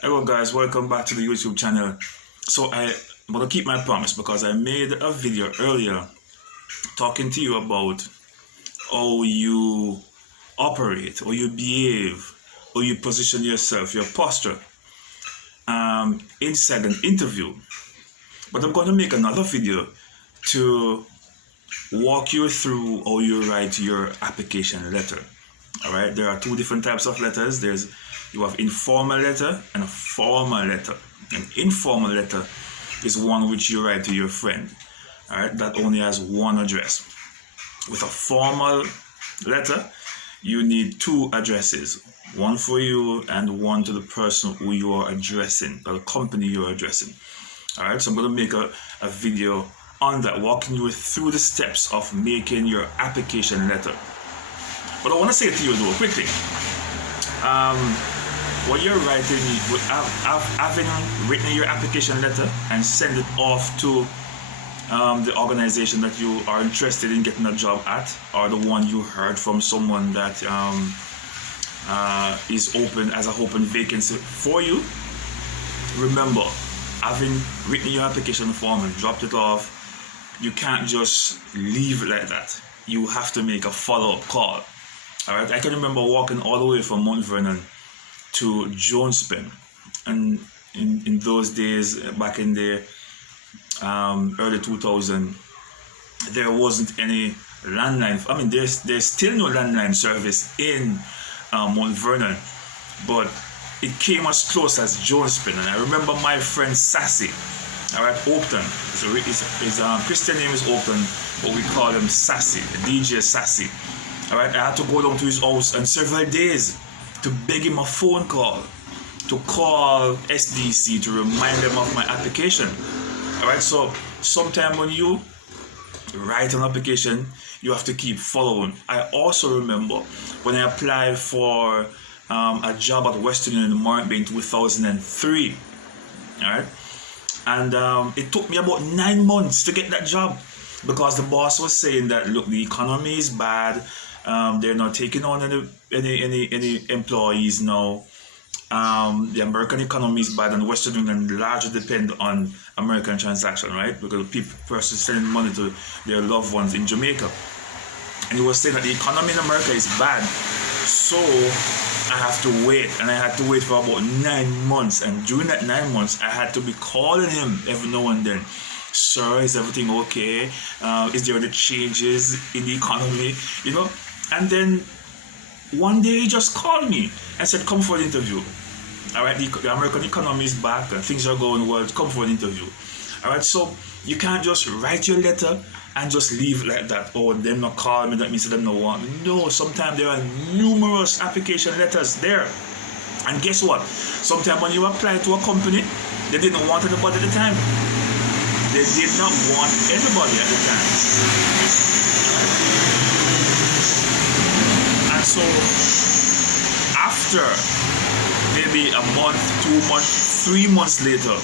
Hello guys, welcome back to the YouTube channel. So I'm going to keep my promise because I made a video earlier talking to you about how you operate, how you behave, how you position yourself, your posture inside an interview. But I'm going to make another video to walk you through how you write your application letter. All right, there are two different types of letters. You have informal letter and a formal letter. An informal letter is one which you write to your friend. All right, that only has one address. With a formal letter, you need two addresses, one for you and one to the person who you are addressing, or the company you are addressing. All right, so I'm going to make a video on that, walking you through the steps of making your application letter. But I want to say to you though, quickly, when you're writing, having written your application letter and send it off to the organization that you are interested in getting a job at, or the one you heard from someone that is open as an open vacancy for you, remember, having written your application form and dropped it off, you can't just leave it like that. You have to make a follow-up call. All right, I can remember walking all the way from Mount Vernon to Jonespen, and in those days, back in the early 2000, there wasn't any landline. I mean, there's still no landline service in Mount Vernon, but it came as close as Jonespen. And I remember my friend Sassy, all right, Opton. His Christian name is Opton, but we call him Sassy, DJ Sassy. All right, I had to go down to his house and several days to beg him a phone call, to call SDC to remind them of my application. All right, so sometime when you write an application, you have to keep following. I also remember when I applied for a job at Western Union in Morant Bay in 2003. All right, and it took me about 9 months to get that job because the boss was saying that, look, the economy is bad. They're not taking on any employees now. The American economy is bad, and Western Union largely depend on American transaction, right? Because people persons sending money to their loved ones in Jamaica, and he was saying that the economy in America is bad, so I have to wait, and I had to wait for about 9 months. And during that 9 months, I had to be calling him every now and then. Sir, is everything okay? Is there any changes in the economy? You know. And then one day he just called me and said, come for an interview. All right, the American economy is back and things are going well. Come for an interview. All right, so you can't just write your letter and just leave like that. Oh, them not call me, that means them not want me. No, sometimes there are numerous application letters there. And guess what? Sometimes when you apply to a company, they didn't want anybody at the time. They did not want anybody at the time. So after maybe a month, 2 months, 3 months later,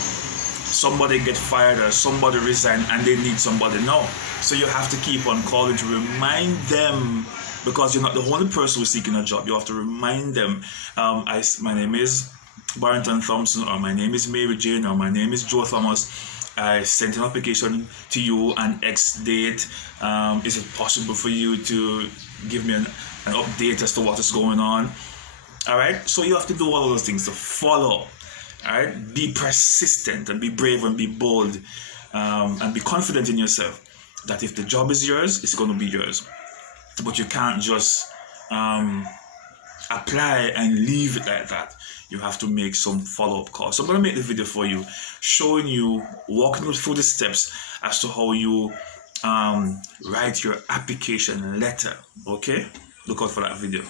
somebody get fired or somebody resign and they need somebody now. So you have to keep on calling to remind them, because you're not the only person who's seeking a job. You have to remind them, my name is Barrington Thompson, or my name is Mary Jane, or my name is Joe Thomas. I sent an application to you on X date. Is it possible for you to give me an update as to what is going on? All right, so you have to do all of those things to follow. All right, be persistent and be brave and be bold, and be confident in yourself that if the job is yours, it's going to be yours. But you can't just apply and leave it like that. You have to make some follow-up calls. So I'm going to make the video for you, showing you, walking you through the steps as to how you write your application letter. Okay, look out for that video.